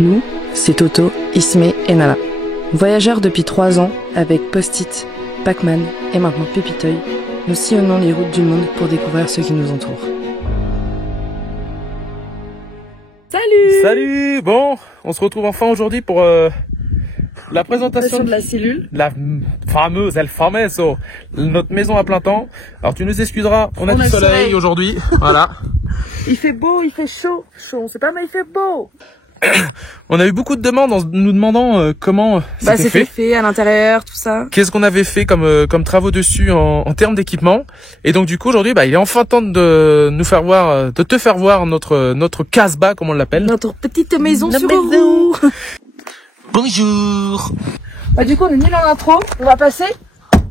Nous, c'est Toto, Ismé et Nala. Voyageurs depuis 3 ans, avec Post-it, Pac-Man et maintenant Pépitoy, nous sillonnons les routes du monde pour découvrir ceux qui nous entourent. Salut! Salut! Bon, on se retrouve enfin aujourd'hui pour la présentation de la cellule. La fameuse, notre maison à plein temps. Alors tu nous excuseras, on a du soleil aujourd'hui. Voilà. Il fait beau, il fait chaud. On sait pas mais il fait beau. On a eu beaucoup de demandes en nous demandant comment c'était fait à l'intérieur, tout ça. Qu'est-ce qu'on avait fait comme travaux dessus en termes d'équipement. Et donc du coup aujourd'hui, il est enfin temps de nous faire voir, de te faire voir notre casbah, comme on l'appelle. Notre petite maison sur roue. Bonjour. Du coup on est nul en intro, on va passer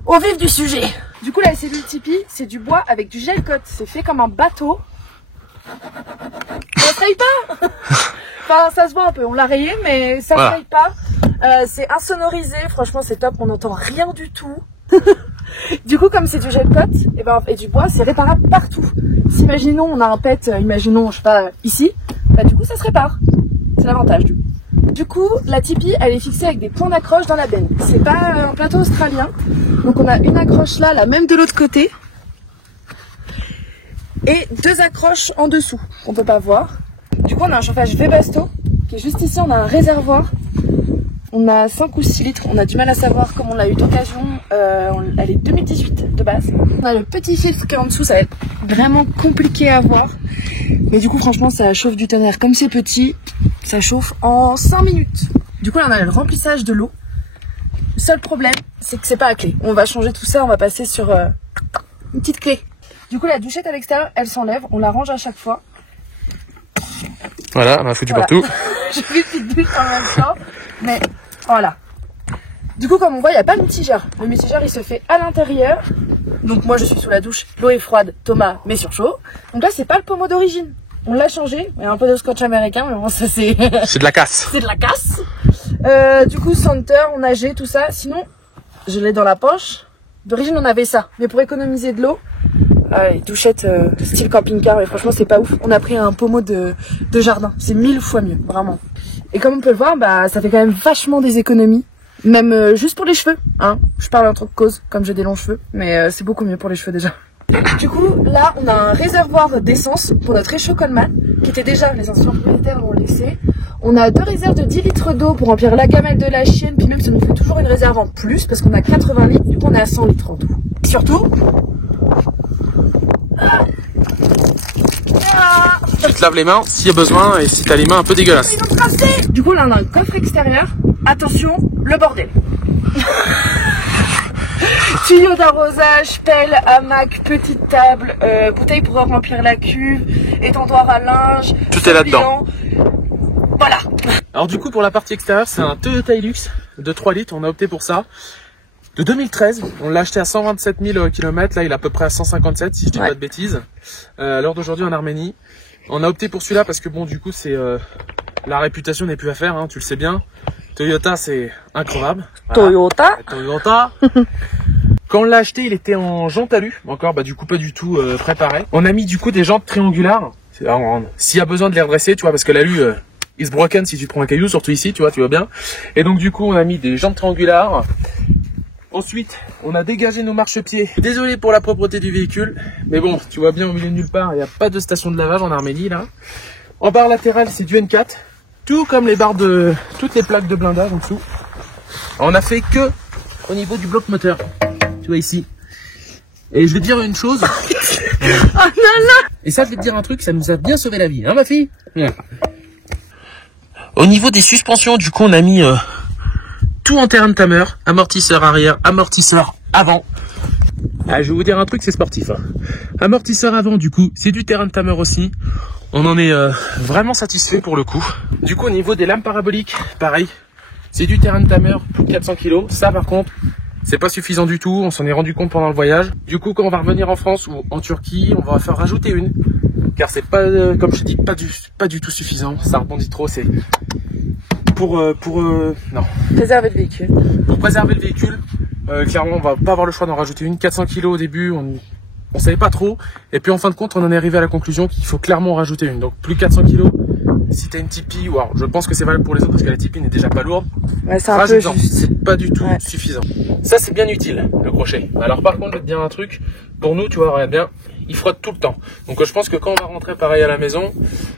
au vif du sujet. Du coup la cellule Tipeee, c'est du bois avec du gel coat. C'est fait comme un bateau. Ça se raye pas. Enfin, ça se voit un peu, on l'a rayé, mais ça se raye pas. C'est insonorisé, franchement c'est top, on n'entend rien du tout. Du coup, comme c'est du gel coat et du bois, c'est réparable partout. Si imaginons on a un pet, imaginons je sais pas ici, du coup ça se répare. C'est l'avantage du coup. Du coup, la Tipeee, elle est fixée avec des points d'accroche dans la benne. C'est pas un plateau australien, donc on a une accroche là, la même de l'autre côté, et 2 accroches en dessous qu'on peut pas voir. Du coup on a un chauffage Webasto qui est juste ici, on a un réservoir, on a 5 ou 6 litres, on a du mal à savoir comme on l'a eu d'occasion, elle est 2018 de base. On a le petit filtre qui est en dessous, ça va être vraiment compliqué à voir, mais du coup franchement ça chauffe du tonnerre, comme c'est petit, ça chauffe en 5 minutes. Du coup là on a le remplissage de l'eau, le seul problème c'est que c'est pas à clé, on va changer tout ça, on va passer sur une petite clé. Du coup la douchette à l'extérieur elle s'enlève, on la range à chaque fois. Voilà, on a foutu partout. J'ai fait une petite douche en même temps, mais voilà. Du coup, comme on voit, il n'y a pas de mitigeur. Le mitigeur, il se fait à l'intérieur. Donc moi, je suis sous la douche, l'eau est froide, Thomas met sur chaud. Donc là, c'est pas le pommeau d'origine. On l'a changé, il y a un peu de scotch américain, mais bon, ça c'est... C'est de la casse. C'est de la casse. Du coup, senteur, on nageait, tout ça. Sinon, je l'ai dans la poche. D'origine, on avait ça. Mais pour économiser de l'eau, les douchettes style camping-car, mais franchement c'est pas ouf. On a pris un pommeau de jardin, c'est 1000 fois mieux, vraiment. Et comme on peut le voir, ça fait quand même vachement des économies, même juste pour les cheveux, hein. Je parle en tant que cause, comme j'ai des longs cheveux, mais c'est beaucoup mieux pour les cheveux déjà. Du coup, là, on a un réservoir d'essence pour notre échaud Coleman, qui était déjà, les anciens propriétaires l'ont laissé. On a 2 réserves de 10 litres d'eau pour remplir la gamelle de la chienne, puis même ça nous fait toujours une réserve en plus, parce qu'on a 80 litres, du coup on est à 100 litres en tout. Surtout, tu te laves les mains s'il y a besoin et si t'as les mains un peu dégueulasses. Du coup là on a un coffre extérieur. Attention, le bordel. Tuyau d'arrosage, pelle, hamac, petite table, bouteille pour remplir la cuve, étendoir à linge. Tout est là-dedans. Voilà. Alors du coup pour la partie extérieure c'est un Toyota Hilux de 3 litres, on a opté pour ça. De 2013, on l'a acheté à 127 000 km, là il est à peu près à 157 si je dis pas de bêtises. À l'heure d'aujourd'hui en Arménie. On a opté pour celui-là parce que bon du coup c'est la réputation n'est plus à faire, hein, tu le sais bien. Toyota c'est incroyable. Voilà. Toyota. Quand on l'a acheté il était en jante alu, encore du coup pas du tout préparé. On a mis du coup des jantes triangulaires. S'il y a besoin de les redresser, tu vois, parce que l'alu is broken si tu prends un caillou, surtout ici, tu vois bien. Et donc du coup on a mis des jantes triangulaires. Ensuite, on a dégagé nos marchepieds. Désolé pour la propreté du véhicule, mais bon, tu vois bien au milieu de nulle part, il n'y a pas de station de lavage en Arménie là. En barre latérale, c'est du N4, tout comme les barres de toutes les plaques de blindage en dessous. On a fait que au niveau du bloc moteur, tu vois ici. Et je vais te dire une chose. Et ça, je vais te dire un truc, ça nous a bien sauvé la vie, hein ma fille. Bien. Au niveau des suspensions, du coup, on a mis tout en terrain de tamer, amortisseur arrière, amortisseur avant. Je vais vous dire un truc, c'est sportif. Hein. Amortisseur avant, du coup, c'est du terrain de tamer aussi. On en est vraiment satisfait pour le coup. Du coup, au niveau des lames paraboliques, pareil, c'est du terrain de tamer, plus de 400 kg. Ça, par contre, c'est pas suffisant du tout. On s'en est rendu compte pendant le voyage. Du coup, quand on va revenir en France ou en Turquie, on va faire rajouter une, car c'est pas, comme je te dis, pas du tout suffisant. Ça rebondit trop. C'est non. Préserver le véhicule. Pour préserver le véhicule, clairement, on va pas avoir le choix d'en rajouter une. 400 kg au début, on savait pas trop. Et puis en fin de compte, on en est arrivé à la conclusion qu'il faut clairement en rajouter une. Donc plus 400 kg, si t'as une Tipeee, ou alors je pense que c'est valable pour les autres parce que la Tipeee n'est déjà pas lourde. Ouais, c'est un peu juste. C'est pas du tout suffisant. Ça c'est bien utile, le crochet. Alors par contre, je vais te dire un truc. Pour nous, tu vois, regarde bien, il frotte tout le temps. Donc je pense que quand on va rentrer pareil à la maison,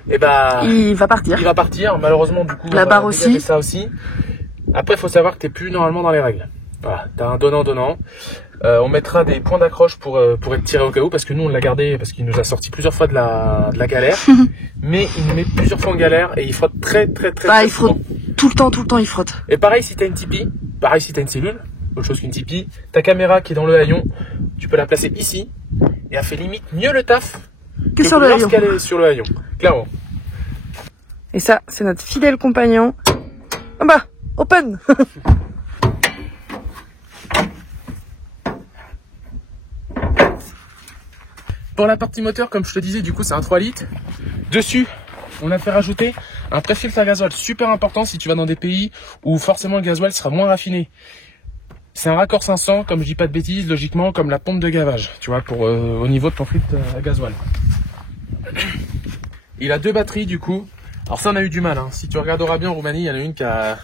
et bah il va partir. Il va partir. Malheureusement, du coup, la barre aussi. Ça aussi. Après, il faut savoir que t'es plus normalement dans les règles. Voilà, t'as un donnant-donnant. On mettra des points d'accroche pour être tiré au cas où, parce que nous on l'a gardé parce qu'il nous a sorti plusieurs fois de la galère. Mais il nous met plusieurs fois en galère et il frotte très il frotte tout le temps, il frotte. Et pareil si t'as une Tipeee, pareil si t'as une cellule, autre chose qu'une Tipeee, ta caméra qui est dans le haillon, tu peux la placer ici et elle fait limite mieux le taf que sur le haillon. Lorsqu'elle est sur le haillon, clairement. Et ça, c'est notre fidèle compagnon. Ah bah, open. Pour la partie moteur, comme je te disais, du coup, c'est un 3 litres. Dessus, on a fait rajouter un pré-filtre à gasoil super important si tu vas dans des pays où forcément le gasoil sera moins raffiné. C'est un raccord 500, comme je dis pas de bêtises, logiquement, comme la pompe de gavage, tu vois, pour au niveau de ton filtre à gasoil. Il a 2 batteries, du coup. Alors ça, on a eu du mal, hein. Si tu regarderas bien en Roumanie, il y en a une qui a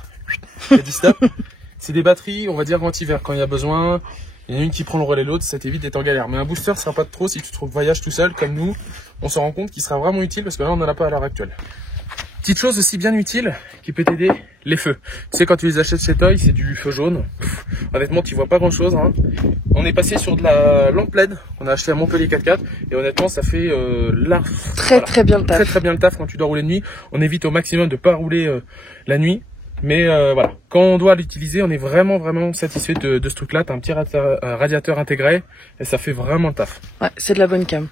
dit stop. C'est des batteries, on va dire, anti-vert quand il y a besoin. Il y en a une qui prend le relais de l'autre, ça t'évite d'être en galère. Mais un booster sera pas de trop si tu te voyages tout seul, comme nous. On se rend compte qu'il sera vraiment utile parce que là, on n'en a pas à l'heure actuelle. Petite chose aussi bien utile qui peut t'aider, les feux. Tu sais, quand tu les achètes chez Toy, c'est du feu jaune. Honnêtement, tu vois pas grand chose, hein. On est passé sur de la lampe LED. On a acheté à Montpellier 4x4 et honnêtement, ça fait très bien le taf. Très bien le taf quand tu dois rouler de nuit. On évite au maximum de pas rouler la nuit. Mais voilà, quand on doit l'utiliser, on est vraiment satisfait de ce truc-là. T'as un petit radiateur intégré et ça fait vraiment le taf. Ouais, c'est de la bonne cam.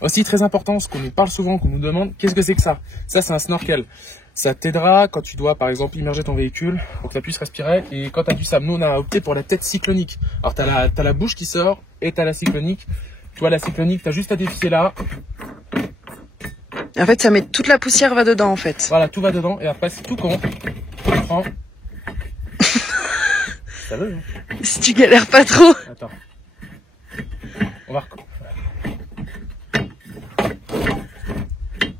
Aussi très important, ce qu'on nous parle souvent, qu'on nous demande, qu'est-ce que c'est que ça? Ça, c'est un snorkel. Ça t'aidera quand tu dois, par exemple, immerger ton véhicule pour que ça puisse respirer. Et quand t'as du sable, nous, on a opté pour la tête cyclonique. Alors, t'as la bouche qui sort et t'as la cyclonique. Tu vois, la cyclonique, t'as juste à défier là. En fait, ça met toute la poussière va dedans, en fait. Voilà, tout va dedans. Et après, c'est tout con. Tu prends. Ça veut, hein. Si tu galères pas trop. Attends. On va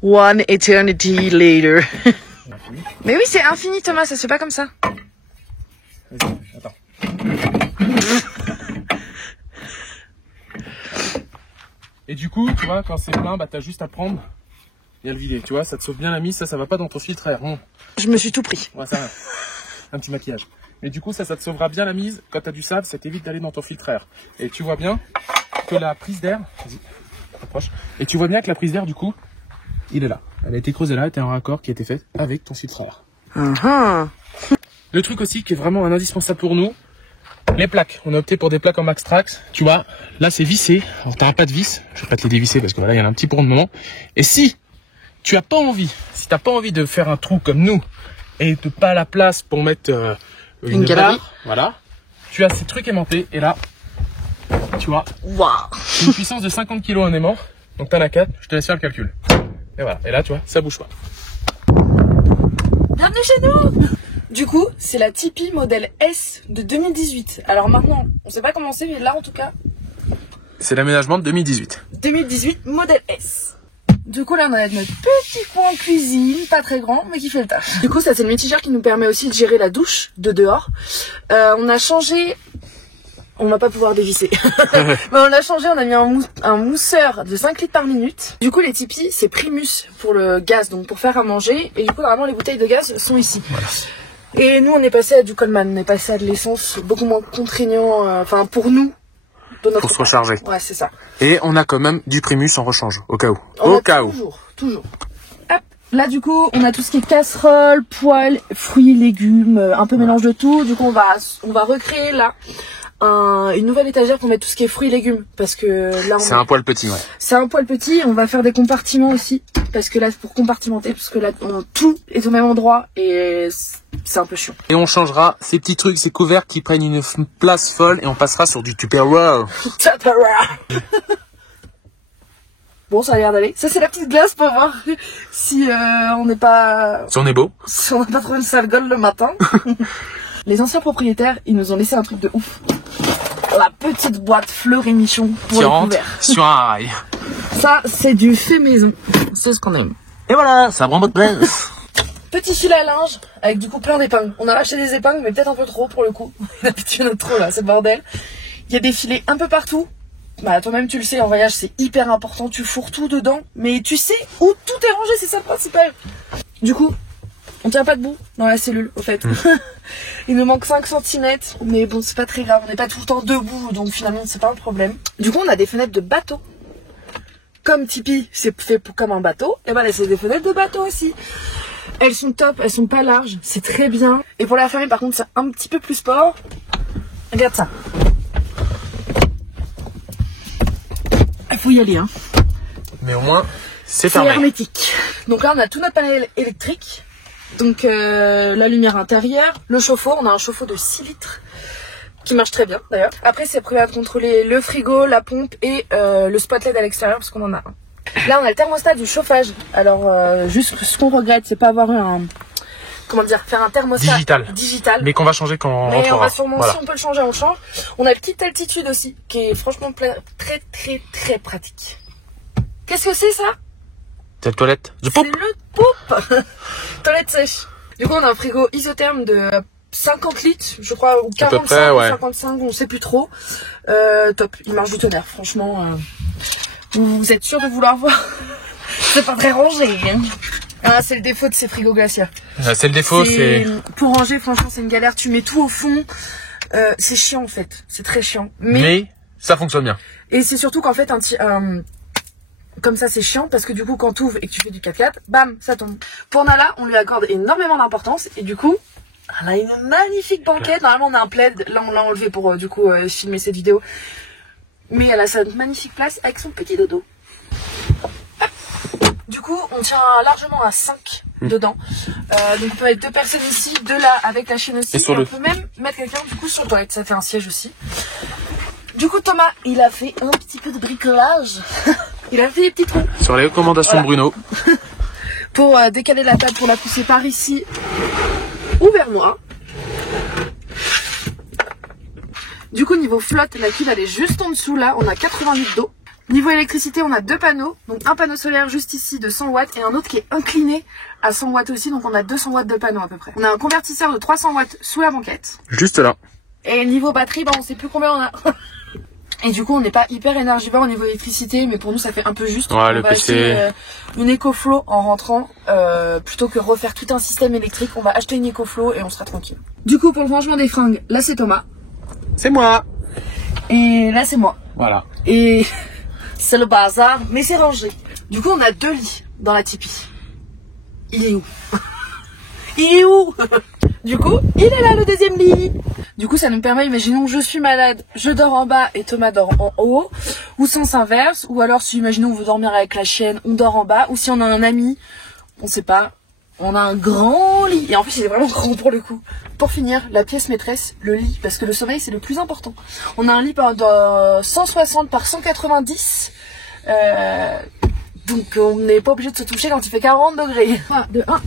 One eternity later. Mais oui, c'est infini, Thomas, ça se fait pas comme ça. Vas-y, attends. Et du coup, tu vois, quand c'est plein, bah t'as juste à prendre et à le vider. Tu vois, ça te sauve bien la mise, ça va pas dans ton filtre à air. Je me suis tout pris. Ouais, ça va. Un petit maquillage. Mais du coup, ça te sauvera bien la mise. Quand t'as du sable, ça t'évite d'aller dans ton filtre à air. Et tu vois bien que la prise d'air, vas-y, approche. Et tu vois bien que la prise d'air, du coup, il est là. Elle a été creusée là, c'était un raccord qui a été fait avec ton filtre à air. Le truc aussi qui est vraiment un indispensable pour nous, les plaques. On a opté pour des plaques en Max Trax. Tu vois, là c'est vissé. Alors t'auras pas de vis. Je vais pas te les dévisser parce que voilà, il y en a un petit pour le moment. Et si tu as pas envie, si t'as pas envie de faire un trou comme nous et de pas la place pour mettre une galerie, barre, voilà, tu as ces trucs aimantés et là, tu vois, wow, une puissance de 50 kg en aimant. Donc t'en as 4, je te laisse faire le calcul. Et voilà, et là tu vois, ça bouge pas. Bienvenue chez nous. Du coup, c'est la Tipeee modèle S de 2018. Alors maintenant, on sait pas comment c'est, mais là en tout cas, c'est l'aménagement de 2018. 2018 modèle S. Du coup, là, on a notre petit coin cuisine, pas très grand, mais qui fait le taf. Du coup, ça, c'est le mitigeur qui nous permet aussi de gérer la douche de dehors. On a changé... On va pas pouvoir dévisser. Mais on a changé, on a mis un mousseur de 5 litres par minute. Du coup, les Tipeee, c'est Primus pour le gaz, donc pour faire à manger. Et du coup, normalement, les bouteilles de gaz sont ici. Voilà. Et nous, on est passé à du Coleman. On est passé à de l'essence beaucoup moins contraignant, enfin, pour nous. Pour se recharger. Ouais, c'est ça. Et on a quand même du Primus en rechange, au cas où. Toujours. Hop. Là, du coup, on a tout ce qui est casserole, poêle, fruits, légumes, un peu mélange de tout. Du coup, on va recréer là une nouvelle étagère pour mettre tout ce qui est fruits et légumes. Parce que là, c'est un poêle petit, ouais. C'est un poêle petit. On va faire des compartiments aussi. Parce que là, pour compartimenter, parce que là, tout est au même endroit et c'est un peu chiant. Et on changera ces petits trucs, ces couverts qui prennent une place folle et on passera sur du Tupperware. Bon, ça a l'air d'aller. Ça, c'est la petite glace pour voir si on n'est pas... Si on est beau. Si on n'a pas trouvé une sale gueule le matin. Les anciens propriétaires, ils nous ont laissé un truc de ouf. La petite boîte Fleury Michon pour les couverts. Sur un rail. Ça, c'est du fait maison. C'est ce qu'on aime. Et voilà, ça prend votre place. Petit filet à linge avec du coup plein d'épingles. On a racheté des épingles mais peut-être un peu trop pour le coup. D'habitude on a trop là, c'est le bordel. Il y a des filets un peu partout. Bah toi-même tu le sais, en voyage c'est hyper important, tu fourres tout dedans, mais tu sais où tout est rangé, c'est ça le principal. Du coup, on tient pas debout dans la cellule au fait. Il nous manque 5 cm, mais bon c'est pas très grave, on n'est pas tout le temps debout, donc finalement c'est pas un problème. Du coup on a des fenêtres de bateau. Comme Tipeee c'est fait comme un bateau, et ben là c'est des fenêtres de bateau aussi. Elles sont top, elles sont pas larges, c'est très bien. Et pour la fermer par contre c'est un petit peu plus sport. Regarde ça. Il faut y aller hein. Mais au moins c'est C'est fermé. hermétique. Donc là on a tout notre panel électrique. Donc la lumière intérieure, le chauffe-eau, on a un chauffe-eau de 6 litres qui marche très bien d'ailleurs. Après c'est prévu à contrôler le frigo, la pompe et le spotlight à l'extérieur parce qu'on en a un. Là on a le thermostat du chauffage. Alors juste ce qu'on regrette c'est pas avoir eu un, comment dire, faire un thermostat digital. Mais qu'on va changer quand on Mais rentrera. on va sûrement, Voilà. si on peut le changer, on le change. On a une petite altitude aussi qui est franchement très très très pratique. Qu'est-ce que c'est ça? Cette toilette. Je C'est le poupe. Toilette sèche. Du coup on a un frigo isotherme de 50 litres, je crois, ou 45 près, ouais. ou 55, on sait plus trop. Top, il marche du tonnerre, franchement. Vous êtes sûr de vouloir voir? C'est pas très rangé, hein. Ah, c'est le défaut de ces frigos glaciaires. C'est le défaut, c'est... Pour ranger, franchement, c'est une galère. Tu mets tout au fond. C'est chiant, en fait. C'est très chiant. Mais ça fonctionne bien. Et c'est surtout qu'en fait, comme ça, c'est chiant parce que du coup, quand tu ouvres et que tu fais du 4x4, bam, ça tombe. Pour Nala, on lui accorde énormément d'importance et du coup, elle a une magnifique banquette. Normalement, on a un plaid. Là, on l'a enlevé pour du coup filmer cette vidéo. Mais elle a sa magnifique place avec son petit dodo. Du coup, on tient largement à 5 dedans. Donc on peut mettre 2 personnes ici, 2 là avec la chaîne aussi. Et on peut même mettre quelqu'un du coup sur le toilette. Ça fait un siège aussi. Du coup, Thomas, il a fait un petit peu de bricolage. Il a fait des petits trous. Sur les recommandations de Bruno. Pour décaler la table, pour la pousser par ici ou vers moi. Du coup, niveau flotte, la cuve elle est juste en dessous là. On a 80 litres d'eau. Niveau électricité, on a 2 panneaux. Donc un panneau solaire juste ici de 100 watts et un autre qui est incliné à 100 watts aussi. Donc on a 200 watts de panneau à peu près. On a un convertisseur de 300 watts sous la banquette. Juste là. Et niveau batterie, bah on sait plus combien on a. Et du coup, on n'est pas hyper énergivore au niveau électricité, mais pour nous, ça fait un peu juste. Ouais, on le va PC. acheter une EcoFlow en rentrant, plutôt que refaire tout un système électrique. On va acheter une EcoFlow et on sera tranquille. Du coup, pour le rangement des fringues, là c'est Thomas. C'est moi. Et là c'est moi. Voilà. Et c'est le bazar, mais c'est rangé. Du coup, on a 2 lits dans la Tipeee. Il est où? Il est où? Du coup, il est là le deuxième lit. Du coup, ça nous permet, imaginons je suis malade, je dors en bas et Thomas dort en haut, ou sens inverse, ou alors si imaginons on veut dormir avec la chienne, on dort en bas, ou si on a un ami, on sait pas, on a un grand lit. Et en plus, il est vraiment grand pour le coup. Pour finir, la pièce maîtresse, le lit, parce que le sommeil c'est le plus important. On a un lit de 160 par 190. Donc on n'est pas obligé de se toucher quand il fait 40 degrés. Ah, de 1.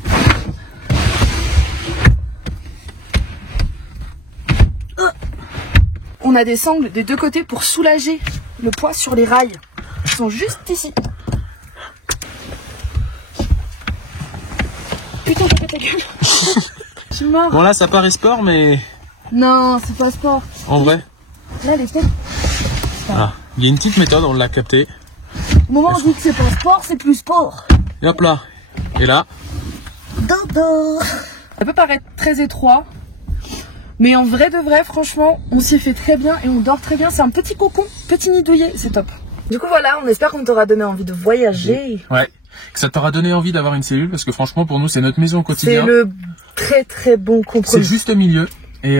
On a des sangles des 2 côtés pour soulager le poids sur les rails. Ils sont juste ici. Putain, je pète la gueule. Je suis mort. Bon là, ça paraît sport, mais... Non, c'est pas sport. En vrai. Là, les steaks. Ah, il y a une petite méthode, on l'a capté. Au moment où je dis que c'est pas sport, c'est plus sport. Et hop là. Et là. Dodo. Ça peut paraître très étroit. Mais en vrai de vrai, franchement, on s'y fait très bien et on dort très bien. C'est un petit cocon, petit nid douillet, c'est top. Du coup voilà, on espère qu'on t'aura donné envie de voyager. Ouais. Que ça t'aura donné envie d'avoir une cellule, parce que franchement, pour nous, c'est notre maison au quotidien. C'est le très très bon compromis. C'est juste au milieu. Et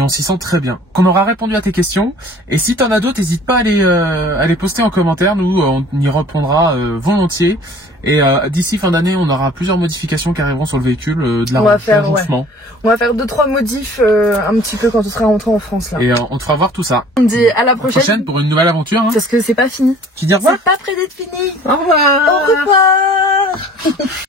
on s'y sent très bien. Qu'on aura répondu à tes questions. Et si t'en as d'autres, n'hésite pas à les poster en commentaire. Nous, on y répondra volontiers. Et d'ici fin d'année, on aura plusieurs modifications qui arriveront sur le véhicule. De la doucement. On va faire 2-3 modifs un petit peu quand on sera rentré en France. Là. Et on te fera voir tout ça. On dit à la prochaine. Pour une nouvelle aventure. Hein. Parce que c'est pas fini. Tu dis au revoir. C'est pas près d'être fini. Au revoir. Au revoir.